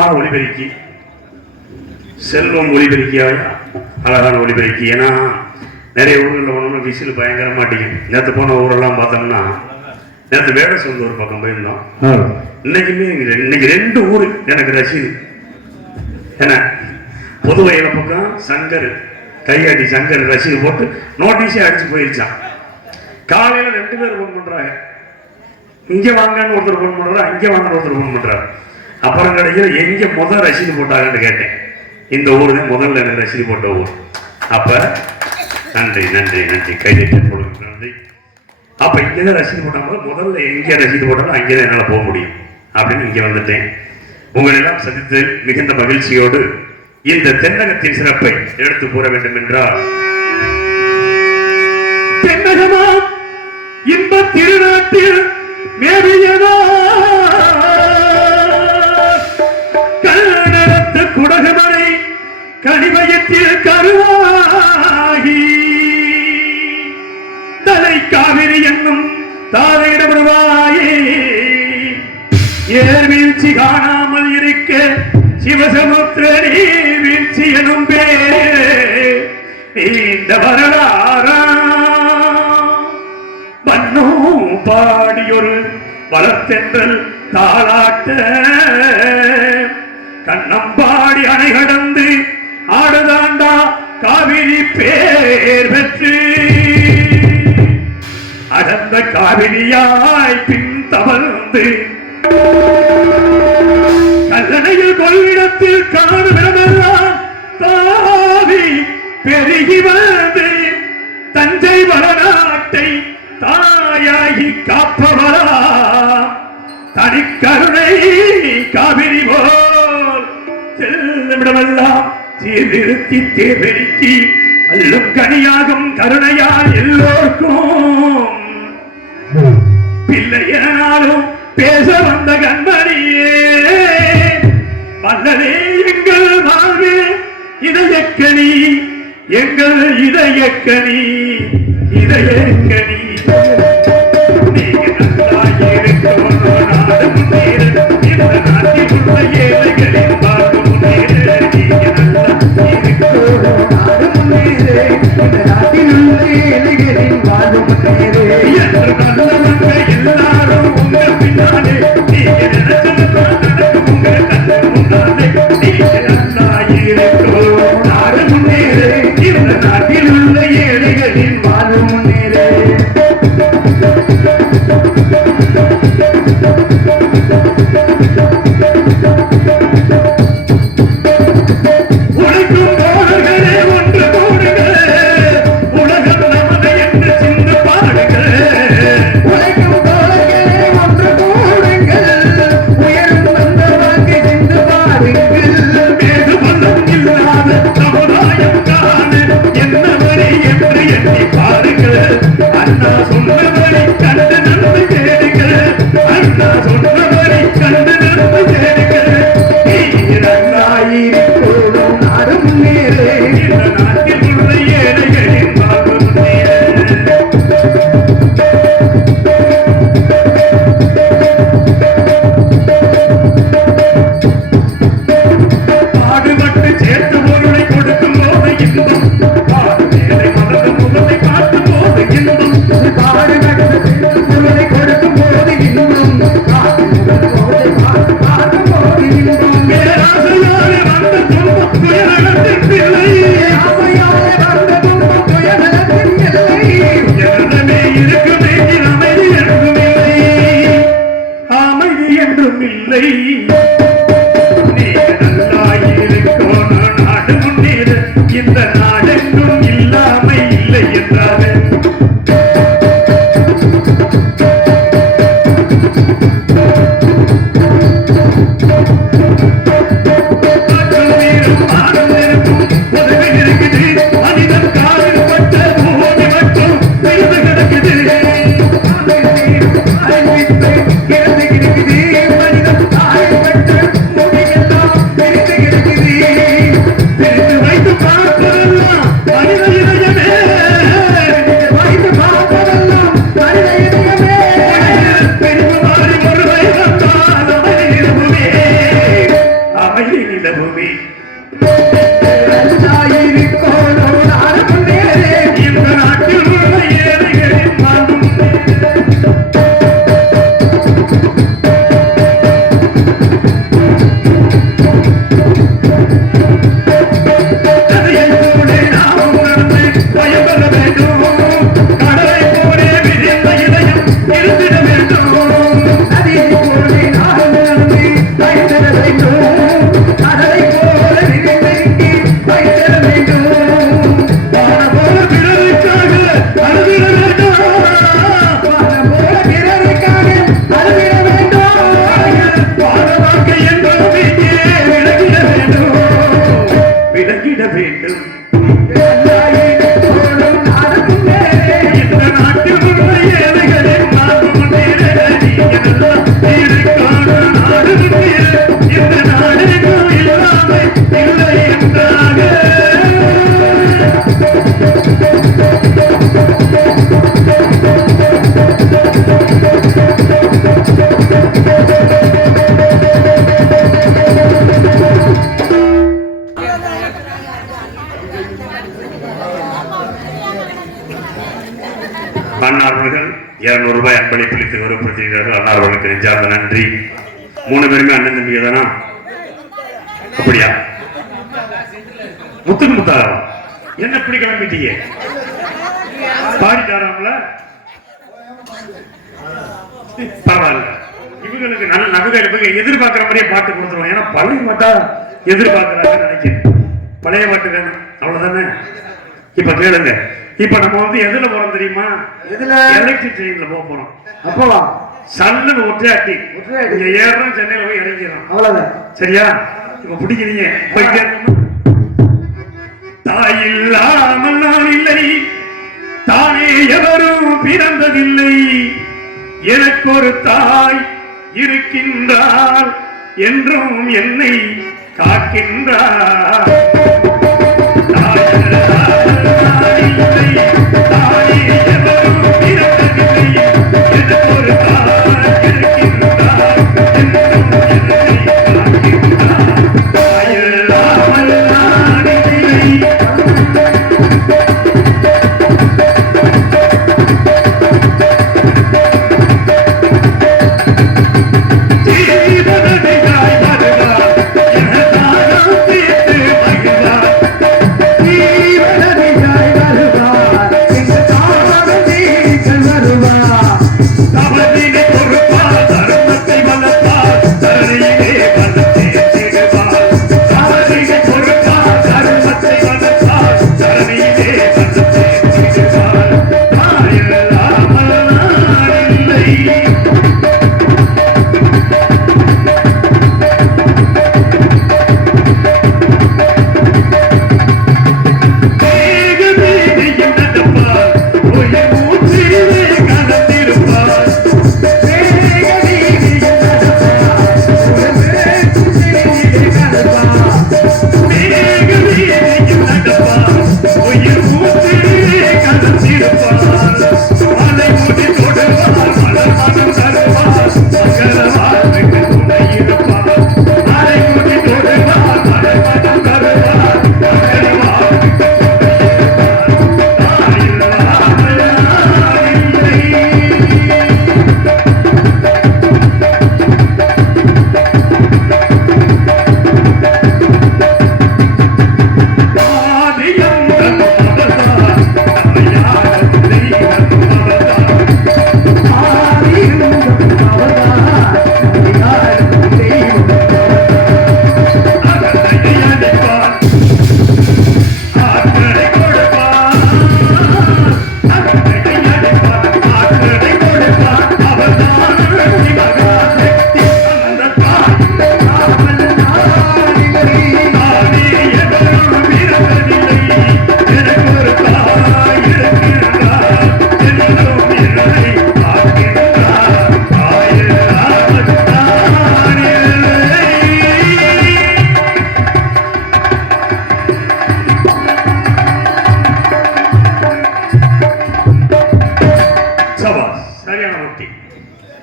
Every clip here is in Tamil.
அற்புதமான ஒளிபெருக்கி, செல்வம் ஒளிபெருக்கியா, அழகான ஒளிபெருக்கி. ஏன்னா நிறைய ஊர்களில் போனோம்னா விசில் பயங்கரமா அடிக்கும். நேற்று போன ஊரெல்லாம் பார்த்தோம்னா, நேற்று வேட சொந்த ஒரு பக்கம் போயிருந்தோம். இன்னைக்கு 2 ஊர் எனக்கு ரசீது. ஏன்னா புதுவையில பக்கம் சங்கர் கையாட்டி சங்கர் ரசீது போட்டு நோட்டீஸே அடிச்சு போயிருச்சான். காலையில 2 பேர் ஃபோன் பண்றாங்க, இங்க வாங்கன்னு ஒருத்தர் ஃபோன் பண்றாரு, அங்க வாங்கன்னு ஒருத்தர் ஃபோன் பண்றாரு. அப்புறம் கிடைக்கிற எங்க முதல் ரசீது போட்டாங்கன்னு கேட்டேன். இந்த ஊர் தான் முதல்ல எனக்கு ரசீது போட்ட ஊர். அப்ப நன்றி நன்றி நன்றி, கைதட்டி கொடுங்க நன்றி. அப்ப இங்கதான் ரசீது போட்டாங்க, முதல்ல எங்கே ரசீது போட்டாலும் அங்கேதான் என்னால போக முடியும் அப்படின்னு இங்க வந்துட்டேன். உங்களெல்லாம் சந்தித்து மிகுந்த மகிழ்ச்சியோடு இந்த தென்னகத்தின் சிறப்பை எடுத்து கூற வேண்டும் என்றால், தென்னகமா இன்ப திருநாட்டில் மேவியதா கல்நடத்து குடகுமலை கனிமயத்தில் கருவாகி தலை காவிரி என்னும் தாரையிடப்படுவாயே ஏர் வீழ்ச்சி காணாமல் இருக்க சிவசமுத்திர வீழ்ச்சி எனும் இந்த வரலாறா மண்ணும் பாடியொரு வளர்த்தென்றல் தாளாட்ட கண்ணம்பாடி அணை கடந்து ஆடுதாண்டா காவிரி பேர் பெற்று அகந்த காவிரியாய் பின் தவழ்ந்து கல்லணையில் கொள்ளிடத்தில் காணுமிடமெல்லாம் தாவி பெருகி வந்து தஞ்சை வளநாட்டை தாயாகி காப்பவரா தனிக்கருணை காவிரி போல் செல்லுமிடமெல்லாம் சீர்திருத்தி தேர்வெடுக்கி கல்லும் கனியாகும் கருணையால் எல்லோருக்கும் பிள்ளையனாலும் பேச வந்த கண்மணியே மன்னரே எங்கள் வாழ்வே இதயக்கணி, எங்கள் இதயக்கணி இதயக்கணி. நீங்க நல்லாயிருக்கோம் நாடு முன்னேற, இந்த நாட்டில் உள்ள ஏழைகளின் வாழ்வு முன்னேற. நீங்க நல்லாயிருக்கோம் நாடு முன்னேற, இந்த நாட்டில் உள்ள ஏழைகளின் வாழ்வு முன்னேற. என்று நல்லவங்க எல்லாரும் உங்க பின்னாலே, நீங்க நினைச்சதுதான் நடக்கும் உங்க கண்ணு முன்னாலே. நீங்க நல்லாயிருக்கோம் நாடு முன்னேற, இந்த நாட்டில் உள்ள ஏழைகளின் வாழ்வு முன்னேற. அன்னார்வர்கள் 200 ரூபாய் அன்பளிப்பளித்து கௌரவப்படுத்துகிறார்கள். அன்னார்வர்களுக்கு நெஞ்சார்ந்த நன்றி. 3 பேருமே அண்ணன் தம்பிங்க தானா? அப்படியா? முத்துக்கு முத்தாரா என்ன இப்படி கிளம்பிட்டீங்க? பாடிட்டாராம்ல? பரவாயில்ல. இவங்களுக்கு நல்ல நகை எதிர்பார்க்கிற மாதிரியே பாட்டு கொடுத்துருவோம். ஏன்னா பழைய பாட்டா எதிர்பார்க்கிறாங்கன்னு நினைக்கிறேன். பழைய பாட்டு வேணும் அவ்வளவுதானே. இப்ப கேளுங்க. இப்ப நம்ம வந்து எதுல போறோம் தெரியுமா? எலக்ட்ரிக் ட்ரெயின்ல போறோம். அப்போ சல்லுன்னு ஒற்றையாட்டி இங்க ஏறுறோம், சென்னையில போய் இறங்கிடுறோம். அவ்வளவுதான். சரியா? இப்ப பிடிக்கிறீங்க. தாயில்லாமல் நான் இல்லை, தானே எவரும் பிறந்ததில்லை, எனக்கு ஒரு தாய் இருக்கின்றார், என்றும் என்னை காக்கின்றார்.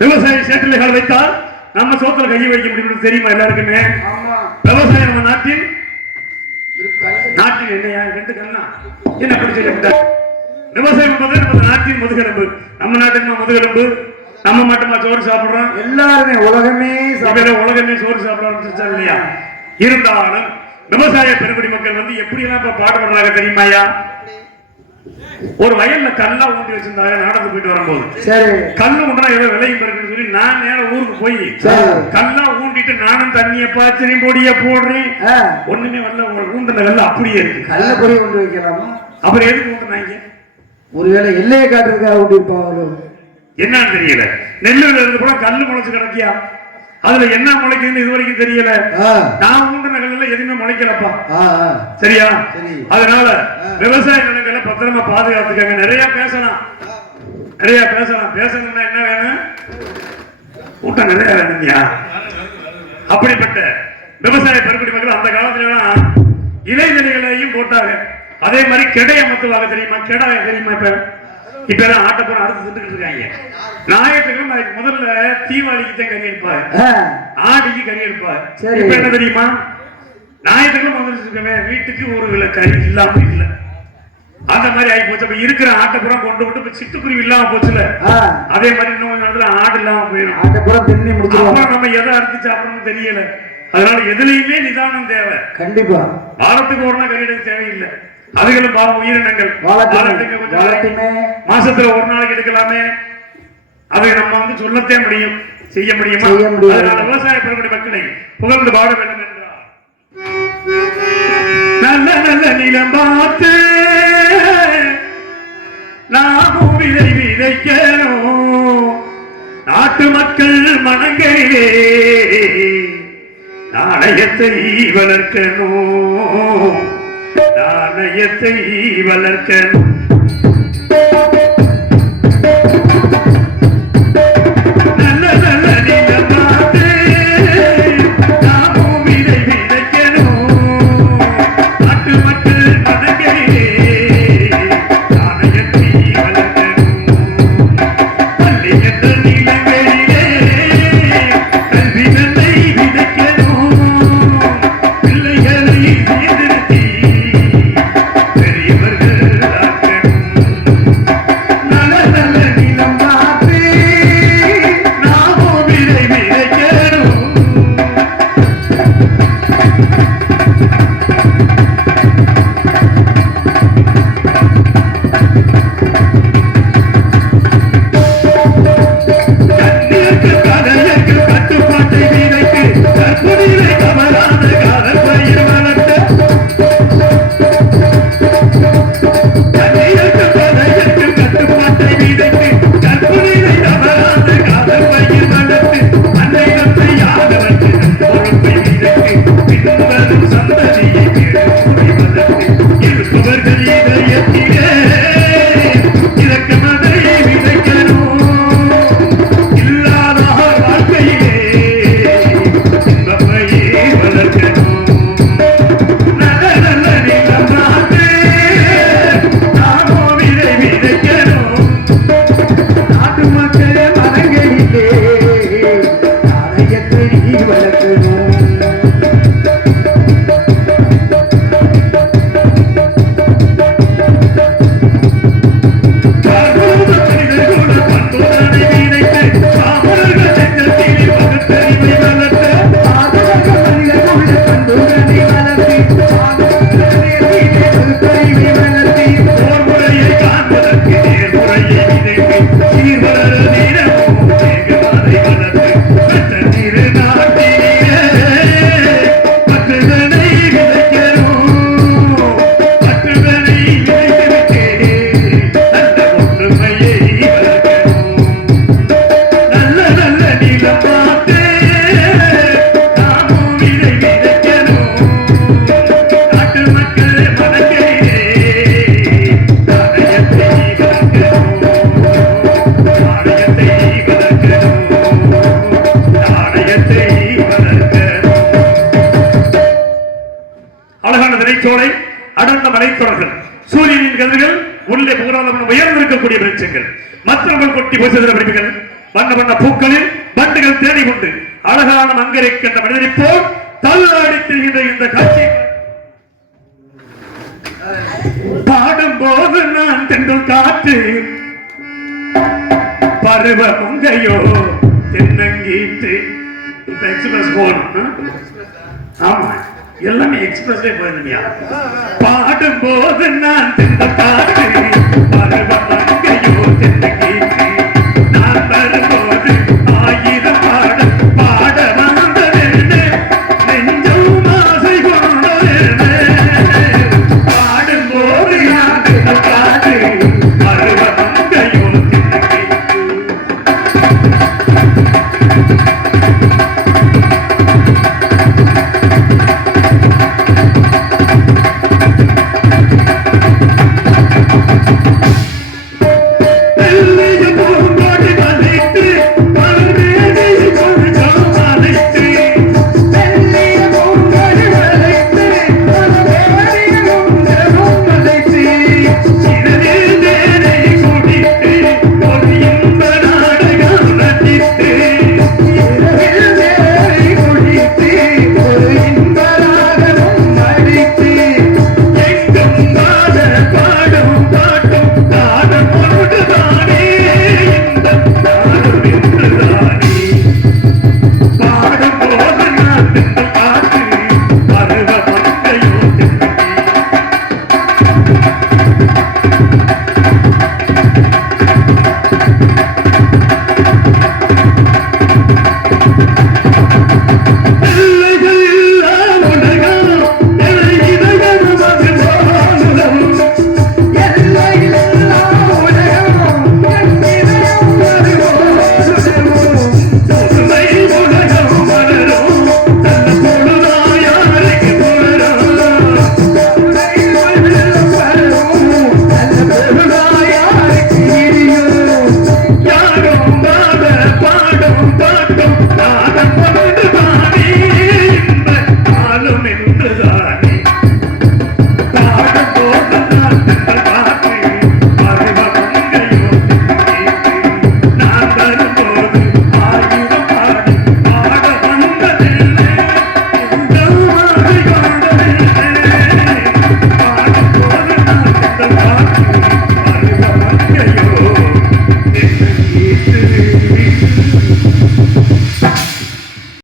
விவசாய சேற்றில் வைத்தால் நம்ம சோத்துல கையை வைக்க முடியும் தெரியுமா எல்லாருக்குமே? விவசாயம் நம்ம நாட்டின் என்னையா 2 கண்ணா என்ன பிடிச்ச விவசாயம் என்பது நம்ம நாட்டின் முதுகெலும்பு. நம்ம நாட்டுக்கு முதுகெலும்பு. நம்ம மட்டுமா சோறு சாப்பிடுறோம்? எல்லாருமே உலகமே சோறு சாப்பிட ஆரம்பிச்சா இல்லையா? இருந்தாலும் விவசாய பெருங்குடி மக்கள் வந்து எப்படி எல்லாம் இப்ப பாடுபடுறாங்க தெரியுமாயா? ஒரு வயல்ல கல்லா ஊண்டி வச்சிருந்தாங்க. நாடகத்துக்கு போயிட்டு வரும்போது கல்லு ஊண்டா ஏதோ விலையும் இருக்குன்னு சொல்லி நான் நேரம் ஊருக்கு போய் கல்லா ஊண்டிட்டு நானும் தண்ணிய பாய்ச்சி பொடிய போடுறேன். ஒண்ணுமே வரல. உங்களுக்கு ஊண்டின கல்ல அப்படியே இருக்கு. கல்ல பொடி கொண்டு வைக்கலாமா? அப்புறம் எதுக்கு ஊண்டினாங்க? ஒருவேளை எல்லையை காட்டுறதுக்காக ஊட்டி இருப்பாங்க. என்னன்னு தெரியல. நெல்லுல இருந்து கூட கல்லு முளைச்சு கிடக்கியா? அதுல என்ன முளைக்குதுன்னு இது வரைக்கும் தெரியல. நான் ஊண்டின கல்ல எதுவுமே முளைக்கலப்பா. சரியா? அதனால விவசாய நிலங்களை பத்திரமா பாதுகாத்துக்காங்க. நிறைய பேசணும். பேசணும்னா என்ன வேணும்? கூட்டம் நிறைய வேணும்யா. அப்படிப்பட்ட விவசாய பெருங்குடி மக்கள் அந்த காலத்துல இலைதலிகளையும் போட்டாங்க. அதே மாதிரி கெடைய மத்துவாக தெரியுமா? கெடாய தெரியுமா? இப்ப எல்லாம் ஆட்டப்புறம் அடுத்து திண்டுக்கிட்டு இருக்காங்க. ஞாயிற்றுக்கிழமை முதல்ல தீபாவளிக்கு தான் கறி எடுப்பாரு, ஆடிக்கு கறி எடுப்பாரு. இப்ப என்ன தெரியுமா? ஞாயிற்றுக்கிழமை வந்துருச்சுக்கவே வீட்டுக்கு ஒரு கறி இல்லாம இல்ல. அந்த மாதிரி ஆகி போச்சு. அப்ப இருக்கிற ஆட்டை பூரா கொண்டு விட்டு இப்ப சிட்டுக்குருவி இல்லாம போச்சுல, அதே மாதிரி இன்னும் நேரத்துல ஆடு இல்லாம போயிடும். அப்புறம் நம்ம எதை அறுத்து சாப்பிடணும்னு தெரியல. அதனால எதுலையுமே நிதானம் தேவை. கண்டிப்பா வாரத்துக்கு ஒரு நாள் கறி தேவையில்லை. அதுகளும் பாவம் உயிரினங்கள். மாசத்துல ஒரு நாளைக்கு எடுக்கலாமே, அதை நம்ம வந்து சொல்லத்தே முடியும், செய்ய முடியுமா? அதனால விவசாய பெறக்கூடிய மக்களை புகழ்ந்து பாட வேண்டும் என்றார். நல்ல நல்ல நிலம் பார்த்து நாமும் விதை விதைக்கணும். நாட்டு மக்கள் மனங்களிலே நாணயத்தை வளர்க்கணும், நாணயத்தை வளர்க்கணும். வண்ண வண்ண பூக்களில் வண்டுகள் தேடி கொண்டு அழகான மங்கரைக்கின்ற மனிதனை போல் தள்ளாடி திரிகின்ற இந்த காட்சி பாடும் போது நான் தென்றல் காற்று பருவ மங்கையோ தென்னங்கீற்று. எக்ஸ்பிரஸ் போகணும். ஆமா, எல்லாமே எக்ஸ்பிரஸ்ல போயிருந்தியா? பாடும் போது நான் தென்றல் காற்று